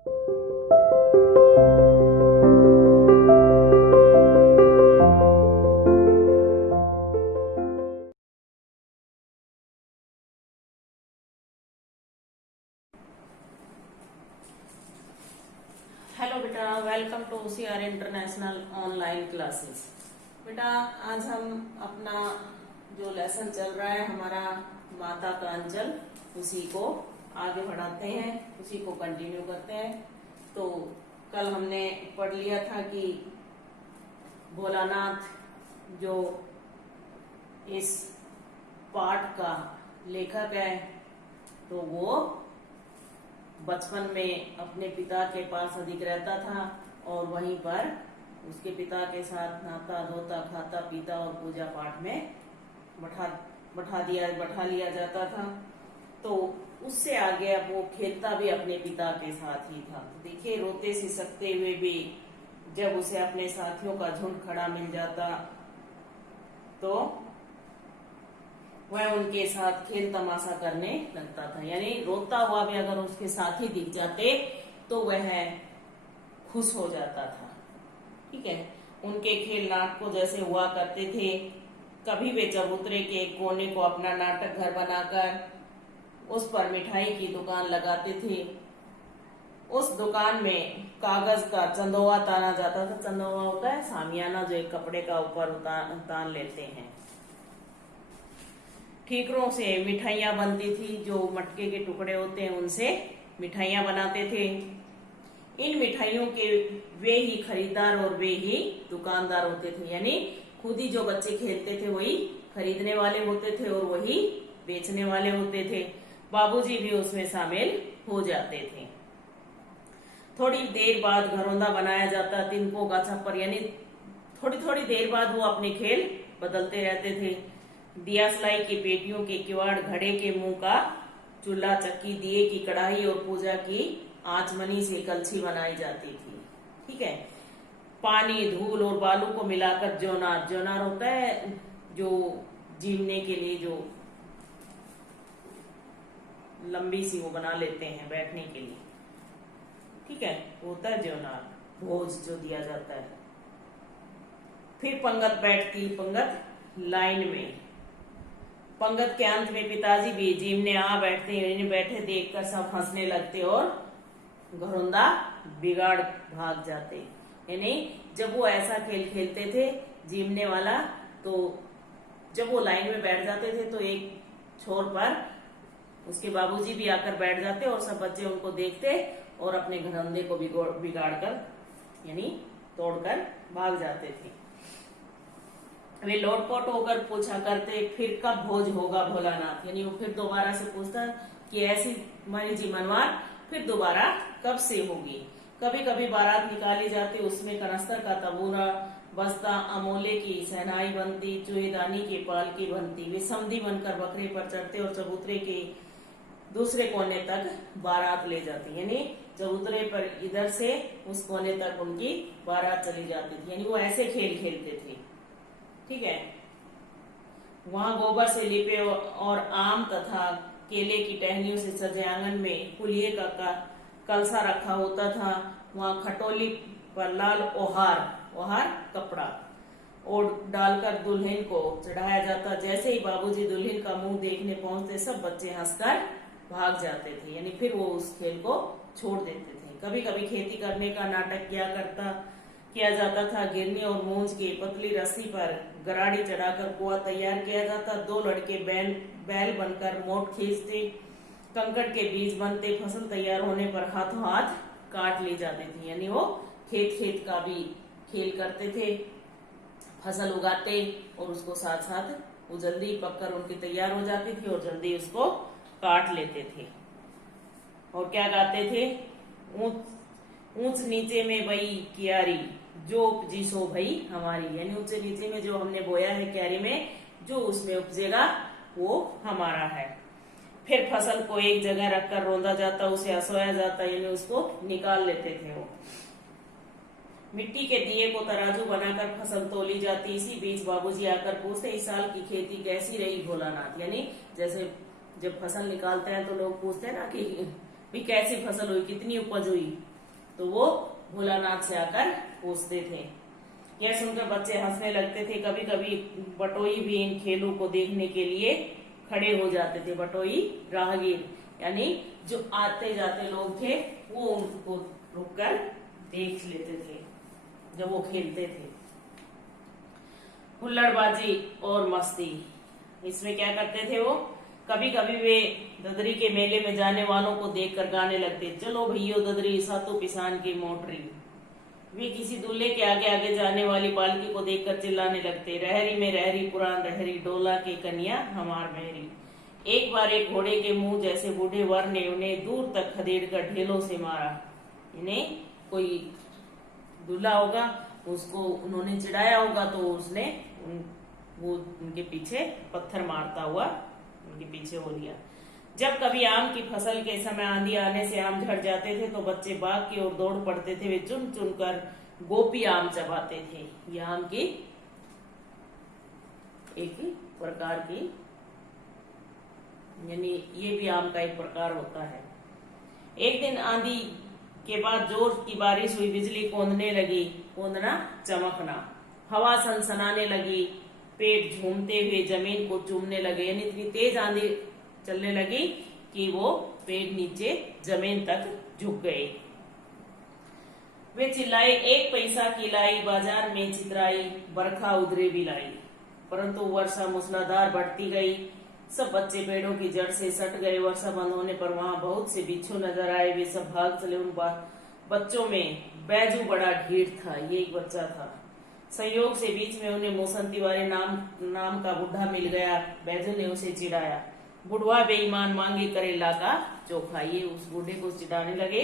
Hello बेटा, welcome to CR international online classes. बेटा, आज हम अपना जो लेसन चल रहा है हमारा माता का अंचल, उसी को आगे बढ़ाते हैं, उसी को कंटिन्यू करते हैं। तो कल हमने पढ़ लिया था कि भोलानाथ जो इस पाठ का लेखक है, तो वो बचपन में अपने पिता के पास अधिक रहता था और वहीं पर उसके पिता के साथ नहाता धोता खाता पीता और पूजा पाठ में बैठा लिया जाता था। तो उससे आगे अब वो खेलता भी अपने पिता के साथ ही था। तो देखिए, रोते सिसकते हुए भी जब उसे अपने साथियों का झुंड खड़ा मिल जाता तो वह उनके साथ खेल तमाशा करने लगता था। यानी रोता हुआ भी अगर उसके साथी दिख जाते तो वह खुश हो जाता था। ठीक है, उनके खेल नाटकों जैसे हुआ करते थे। कभी वे चबूतरे के एक कोने को अपना नाटक घर बनाकर उस पर मिठाई की दुकान लगाते थे। उस दुकान में कागज का चंदोवा ताना जाता था। चंदोवा होता है सामियाना, जो एक कपड़े का ऊपर तान लेते हैं। ठीकरों से मिठाइयां बनती थी, जो मटके के टुकड़े होते हैं उनसे मिठाइयां बनाते थे। इन मिठाइयों के वे ही खरीदार और वे ही दुकानदार होते थे। यानी खुद ही जो बच्चे खेलते थे वही खरीदने वाले होते थे और वही बेचने वाले होते थे। बाबूजी भी उसमें शामिल हो जाते थे। थोड़ी देर बाद घरौंदा बनाया जाता, तिनकों का छप्पर, यानी थोड़ी थोड़ी देर बाद वो अपने खेल बदलते रहते थे। दिया सलाई की पेटियों के किवाड़, घड़े के मुंह का चूल्हा, चक्की, दिए की कढ़ाई और पूजा की आचमनी से कलछी बनाई जाती थी। ठीक है, पानी, धूल और बालू को मिलाकर जोनार, जोनार होता है जो जीवने के लिए जो लंबी सी वो बना लेते हैं बैठने के लिए। ठीक है, होता है जोनार, भोज जो दिया जाता है। फिर पंगत बैठती, पंगत लाइन में। पंगत के अंत में पिताजी भी जीवने आ बैठते, इन्हें बैठे देखकर सब हंसने लगते और घरौंदा बिगाड़ भाग जाते। यानी जब वो ऐसा खेल खेलते थे जीवने वाला, तो जब वो लाइन में बैठ जाते थे तो एक छोर पर उसके बाबूजी भी आकर बैठ जाते और सब बच्चे उनको देखते और अपने घरौंदे को बिगाड़ कर यानी तोड़कर भाग जाते थे। वे लोटपोट होकर पूछा करते, फिर कब भोज होगा भोलानाथ। यानी वो फिर दोबारा से पूछता कि ऐसी हमारी जी मनवार फिर दोबारा कब से होगी। कभी कभी बारात निकाली जाती, उसमें कनस्तर का तबूरा बस्ता, अमोले की सहनाई बनती, चूहेदानी के पालकी बनती। वे समधी बनकर बकरे पर चढ़ते और चबूतरे के दूसरे कोने तक बारात ले जाती। यानी चबूतरे पर इधर से उस कोने तक उनकी बारात चली जाती थी। यानी वो ऐसे खेल खेलते थे। ठीक है, वहां गोबर से लिपे और आम तथा केले की टहनियों से सजे आंगन में पुलिये का कलसा रखा होता था। वहां खटोली पर लाल ओहार कपड़ा और डालकर दुल्हन को चढ़ाया जाता। जैसे ही बाबूजी दुल्हन का मुंह देखने पहुंचते, सब बच्चे हंसकर भाग जाते थे। यानी फिर वो उस खेल को छोड़ देते थे। कभी कभी खेती करने का नाटक किया जाता था। गिरनी और मूंज की पतली रस्सी पर गराड़ी चढ़ाकर कुआं तैयार किया जाता। दो लड़के बैल बनकर मोट खींचते, कंकड़ के बीज बनते। फसल तैयार होने पर हाथों हाथ काट ली जाती थी। यानी वो खेत का भी खेल करते थे। फसल उगाते और उसको साथ साथ वो जल्दी पककर उनकी तैयार हो जाती थी और जल्दी उसको काट लेते थे। और क्या गाते थे, ऊंच नीचे में भई कियारी, जो उपजी सो भई हमारी। यानी ऊंचे नीचे में जो हमने बोया है क्यारी में, जो उसमें उपजेगा वो हमारा है। फिर फसल को एक जगह रखकर रौंदा जाता, उसे असोया जाता, यानी उसको निकाल लेते थे वो। मिट्टी के दिए को तराजू बनाकर फसल तोली जाती। इसी बीच बाबूजी आकर पूछते, इस साल की खेती कैसी रही भोलानाथ। यानी जैसे जब फसल निकालते हैं तो लोग पूछते हैं ना कि भी कैसी फसल हुई, कितनी उपज हुई। तो वो भोलानाथ से आकर पूछते थे। यह सुनकर बच्चे हंसने लगते थे। कभी कभी बटोई भी इन खेलों को देखने के लिए खड़े हो जाते थे। बटोई राहगीर यानी जो आते जाते लोग थे वो उनको रुककर देख लेते थे जब वो खेलते थे। हुल्लड़बाजी और मस्ती, इसमें क्या करते थे वो, कभी कभी वे ददरी के मेले में जाने वालों को देखकर गाने लगते, चलो भैयो ददरी सातों पिसान की मोटरी। वे किसी दूल्हे के आगे आगे जाने वाली पालकी को देखकर चिल्लाने लगते, रहरी में रहरी पुरान रहरी, डोला के कन्या हमार मेहरी। एक बार एक घोड़े के मुंह जैसे बूढ़े वर ने उन्हें दूर तक खदेड़ कर ढेलों से मारा। इन्हें कोई दूल्हा होगा, उसको उन्होंने चिढ़ाया होगा तो उसने वो उनके पीछे पत्थर मारता हुआ उनके पीछे हो लिया। जब कभी आम की फसल के समय आंधी आने से आम झड़ जाते थे तो बच्चे बाग की ओर दौड़ पड़ते थे। वे चुन चुन कर गोपी आम चबाते थे। यह आम की एक प्रकार की, यानी ये भी आम का एक प्रकार होता है। एक दिन आंधी के बाद जोर की बारिश हुई, बिजली कौंधने लगी, कौंधना चमकना, हवा सनसनाने लगी, पेड़ झूमते हुए जमीन को चूमने लगे। यानी इतनी तेज आंधी चलने लगी कि वो पेड़ नीचे जमीन तक झुक गए। वे चिल्लाए, एक पैसा की लाई बाजार में चितराई, बरखा उधरे भी लाई। परंतु वर्षा मूसलाधार बढ़ती गई। सब बच्चे पेड़ों की जड़ से सट गए। वर्षा बंद होने पर वहां बहुत से बिच्छू नजर आए। वे सब भाग चले। उन बच्चों में बैजू बड़ा ढीठ था, ये एक बच्चा था। संयोग से बीच में उन्हें मोसन तिवारी नाम का बुढ़ा मिल गया। बैजू ने उसे चिढ़ाया, बुढ़वा बेईमान मांगे करेला का चोखा। ये उस बूढ़े को चिढ़ाने लगे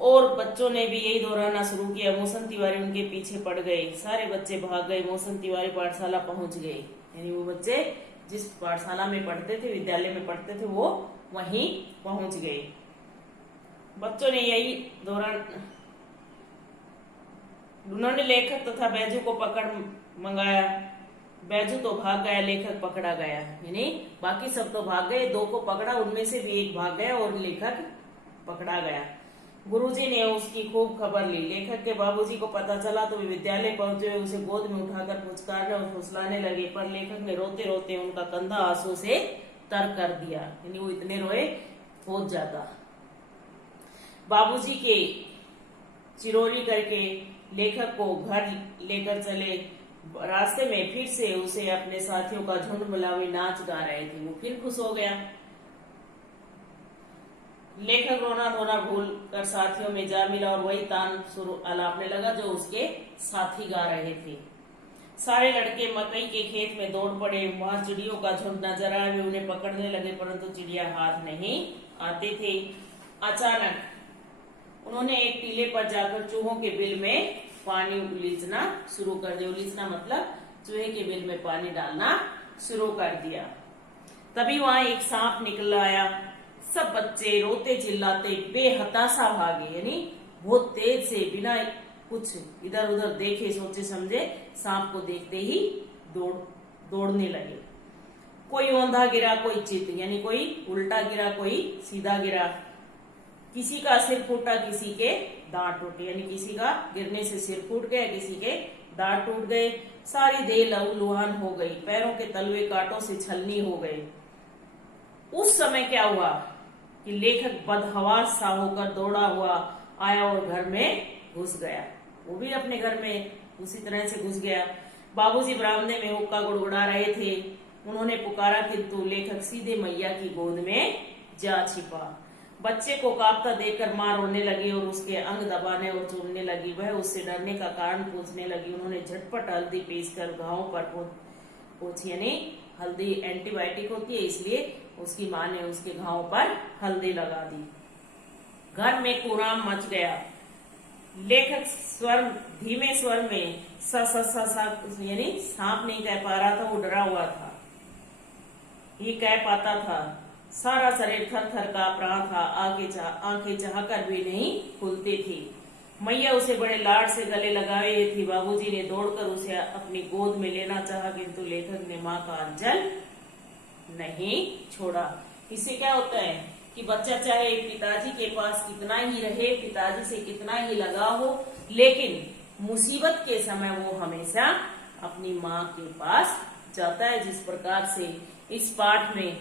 और बच्चों ने भी यही दोहराना शुरू किया। मोसन तिवारी उनके पीछे पड़ गए। सारे बच्चे भाग गए। मोसन तिवारी पाठशाला पहुंच गए। यानी वो बच्चे जिस पाठशाला में पढ़ते थे, विद्यालय में पढ़ते थे, वो वहीं पहुंच गए। बच्चों ने यही दौरान उन्होंने लेखक तथा बैजू को पकड़ मंगाया। बैजू तो भाग गया, लेखक पकड़ा गया। यानी बाकी सब तो भाग गए, दो को पकड़ा, उनमें से भी एक भाग गया और लेखक पकड़ा गया। गुरुजी ने उसकी खूब खबर ली। लेखक के बाबूजी को पता चला तो वे विद्यालय पहुंचे। उसे गोद में उठाकर पुचकारने और फुसलाने लगे, पर लेखक ने रोते रोते उनका कंधा आंसू से तर कर दिया। यानी वो इतने रोए बहुत ज्यादा। बाबूजी के चिरोरी करके लेखक को घर लेकर चले। रास्ते में फिर से उसे अपने साथियों का झुंड मिला, वे नाच गा रहे थे। वो फिर खुश हो गया। लेखक रोना धोना भूल कर साथियों में जा मिला और वही तान सुर अलापने लगा जो उसके साथी गा रहे थे। सारे लड़के मकई के खेत में दौड़ पड़े। वहां चिड़ियों का झुंड नजर आया। वे उन्हें पकड़ने लगे, परंतु चिड़िया हाथ नहीं आते थे। अचानक उन्होंने एक टीले पर जाकर चूहों के बिल में पानी उलीचना शुरू कर दिया। उलीचना मतलब चूहे के बिल में पानी डालना शुरू कर दिया। तभी वहां एक सांप निकल आया। सब बच्चे रोते चिल्लाते बेहताशा भागे। यानी बहुत तेज से बिना कुछ इधर उधर देखे सोचे समझे सांप को देखते ही दौड़ने लगे। कोई औंधा गिरा, कोई चित, यानी कोई उल्टा गिरा, कोई सीधा गिरा। किसी का सिर फूटा, किसी के दांत टूटे। यानी किसी का गिरने से सिर फूट गया, किसी के दांत टूट गए। सारी देह लहूलुहान हो गई। पैरों के तलवे कांटों से छलनी हो गए। उस समय क्या हुआ कि लेखक बदहवास सा होकर दौड़ा हुआ आया और घर में घुस गया। वो भी अपने घर में उसी तरह से घुस गया। बाबूजी बरामदे में हुक्का गुड़गुड़ा रहे थे। उन्होंने पुकारा, किंतु लेखक सीधे मैया की गोद में जा छिपा। बच्चे को कांपता देखकर मां रोने लगी और उसके अंग दबाने और चूमने लगी। वह उससे डरने का कारण पूछने लगी। उन्होंने झटपट हल्दी पीसकर घावों पर पोंछी। यानी हल्दी एंटीबायोटिक होती है, इसलिए उसकी माँ ने उसके घावों पर हल्दी लगा दी। घर में कुराम मच गया। लेखक स्वर धीमे स्वर में सा यानी सांप नहीं कह पा रहा था, वो डरा हुआ था। ये कह पाता था। सारा शरीर थर थर कांप रहा था। आंखें चाहकर भी नहीं खुलती थी। मैया उसे बड़े लाड से गले लगाए थी। बाबूजी ने दौड़कर उसे अपनी गोद में लेना चाहा, किंतु लेखक ने माँ का अंचल नहीं छोड़ा। इससे क्या होता है कि बच्चा चाहे पिताजी के पास कितना ही रहे, पिताजी से कितना ही लगा हो, लेकिन मुसीबत के समय वो हमेशा अपनी माँ के पास जाता है। जिस प्रकार से इस पाठ में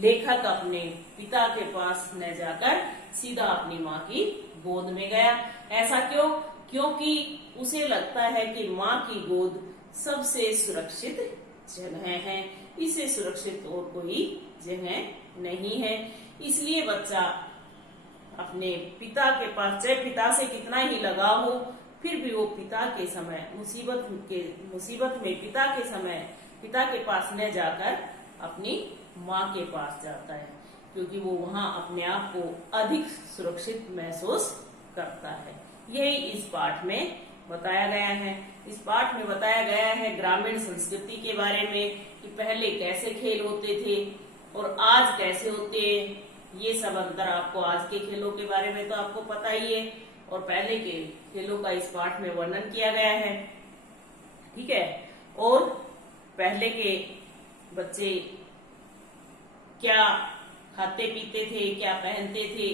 लेखक अपने पिता के पास न जाकर सीधा अपनी माँ की गोद में गया। ऐसा क्यों? क्योंकि उसे लगता है कि माँ की गोद सबसे सुरक्षित जगह है, इससे सुरक्षित और कोई जगह नहीं है। इसलिए बच्चा अपने पिता के पास, चाहे पिता से कितना ही लगाव हो, फिर भी वो पिता के समय मुसीबत में पिता के समय पिता के पास न जाकर अपनी माँ के पास जाता है, क्योंकि वो वहां अपने आप को अधिक सुरक्षित महसूस करता है। यही इस पाठ में बताया गया है। इस पाठ में बताया गया है ग्रामीण संस्कृति के बारे में कि पहले कैसे खेल होते थे और आज कैसे होते हैं। ये सब अंतर आपको आज के खेलों के बारे में तो आपको पता ही है, और पहले के खेलों का इस पाठ में वर्णन किया गया है। ठीक है, और पहले के बच्चे क्या खाते पीते थे, क्या पहनते थे,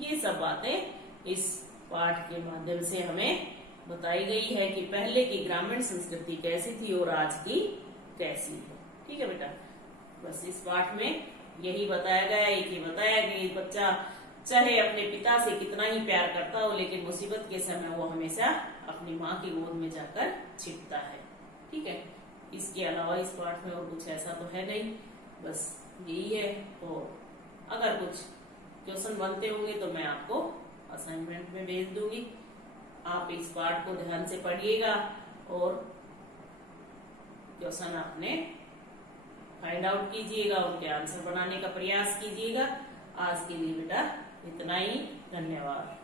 ये सब बातें इस पाठ के माध्यम से हमें बताई गई है कि पहले की ग्रामीण संस्कृति कैसी थी और आज की कैसी है। ठीक है बेटा, बस इस पाठ में यही बताया गया है कि बताया कि बच्चा चाहे अपने पिता से कितना ही प्यार करता हो, लेकिन मुसीबत के समय वो हमेशा अपनी माँ की गोद में जाकर छिपता है। ठीक है, इसके अलावा इस पाठ में और कुछ ऐसा तो है नहीं, बस यही है। और अगर कुछ क्वेश्चन बनते होंगे तो मैं आपको असाइनमेंट में भेज दूंगी। आप इस पाठ को ध्यान से पढ़िएगा और क्वेश्चन आपने फाइंड आउट कीजिएगा, उनके आंसर बनाने का प्रयास कीजिएगा। आज के लिए बेटा इतना ही, धन्यवाद।